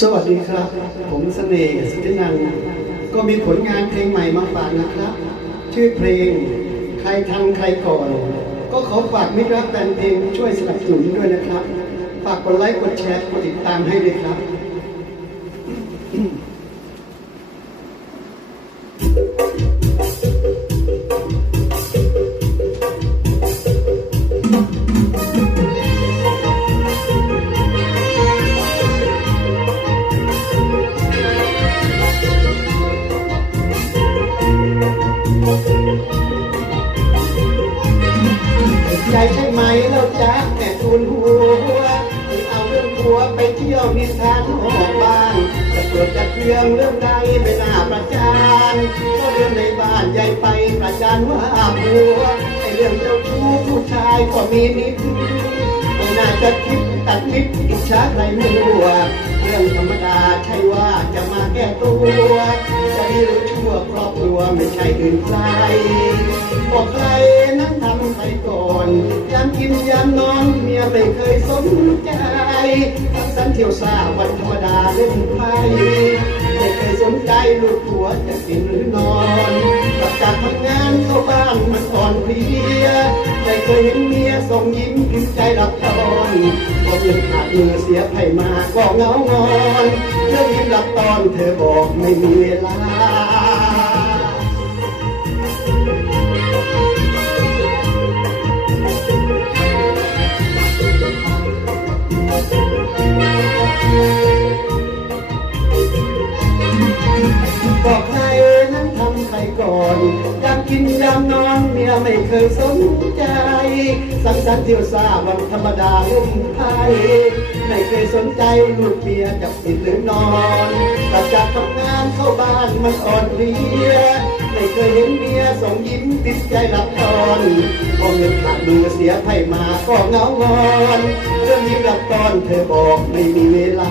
สวัสดีครับ ผมเสน่ห์สิทธินันก็มีผลงานเพลงใหม่มาฝากนะครับ ชื่อเพลงใครทันใครก่อน ก็ขอฝากมิตรรักแฟนเพลงช่วยสนับสนุนด้วยนะครับ ฝากกดไลค์กดแชร์กดติดตามให้ด้วยครับ ใจใช่ไหมเราจักแต่ทุนหัวถึงเอาเรื่องหัวไปเที่ยวนิทานออกบ้านจะเกิดจากเรื่องเรื่องใดไม่น่าประจานก็เรื่องในบ้านใหญ่ไปประจานว่าผัวไอเรื่องเจ้าชู้ผู้ชายก็มีนิดไม่น่าจะคิดตัดนิดอิจฉาใครมัวเรื่องธรรมดาใช่ว่าจะมาแก้ตัวจะดีหรือชั่วครอบครัวไม่ใช่อื่นใครบอกใคร นั้นทำไปก่อนยามกินยามนอนเมียไม่เคยสนใจทำสันเที่ยวซาวันธรรมดาเล่นไพ่ไม่เคยสนใจลูกหัวจะกินหรือนอนกลับจากทำงานเข้าบ้านมันอ่อนเพลียไม่เคยเห็นเมียส่งยิ้มพิมใจรับตอนพอเงินขาดมือเสียไผ่มาก็เงางอนเรื่องยิ้มรับตอนเธอบอกไม่มีเวลา รก่อยามกินยามนอนเมียไม่เคยสนใจ สังสรรค์เที่ยวซาวันธรรมดาลมไทยไม่เคยสนใจลูกเมียจะปิดหรือนอนกลับจากทำงานเข้าบ้านมันอ่อนเพลียไม่เคยเห็นเมียส่งยิ้มติดใจรับตอนพอเงินขาดมือเสียไพ่มาก็เงางอนเรื่องยิ้มรับตอนเธอบอกไม่มีเวลา